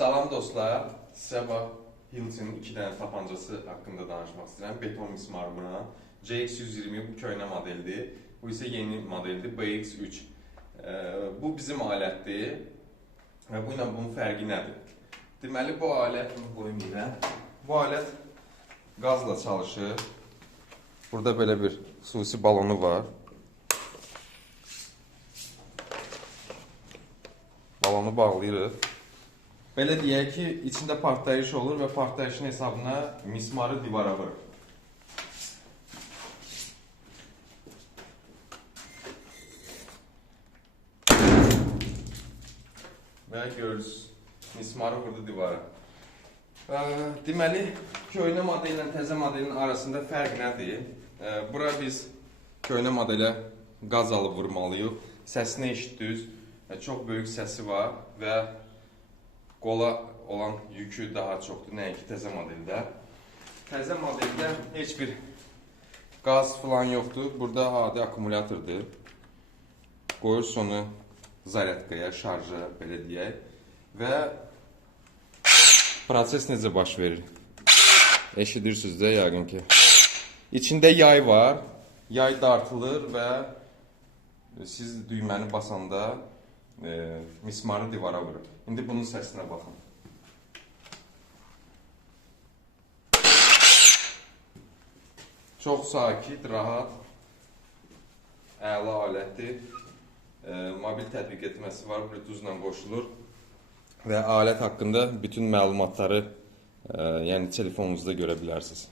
Salam dostlar. Sizə bax Hilton 2 dənə tapancası haqqında danışmaq istəyirəm. Beton mismar buna. CX120 bu köhnə modeldir. Bu isə yeni modeldir BX3. Ee, bu bizim alətdir. Və bu ilə bunun fərqi nədir? Deməli bu alət bunu qoyum yerə. Bu alət qazla çalışır. Burada belə bir xüsusi balonu var. Balonu bağlayırıq. Belə deyək ki, içində partlayış olur və partlayışın hesabına mismarı divara vurur. Və görürsünüz, mismarı vurdu divara. Ə, Deməli, köhnə modellə təzə modelin arasında fərq nədir? Ə, Bura biz köhnə modelə qaz alıb vurmalıyıq. Səsini eşitdiniz. ə, Çox böyük səsi var və qola olan yükü daha çoxdur, nəinki təzə modeldə. Təzə modeldə heç bir qaz falan yoxdur. Burada adi akkumulyatordur. Qoyursun onu zaryadkaya, şarja, belə deyək. Və proses necə baş verir? Eşidirsiniz də yəqin ki. İçində yay var. Yay dartılır və siz düyməni basanda e, mismarı divara vurur. İndi bunun səsinə baxın. Çox sakit, rahat, əla alətdir. E, mobil tətbiq etməsi var, Bluetooth-la qoşulur və alət haqqında bütün məlumatları e, yəni telefonunuzda görə bilərsiniz.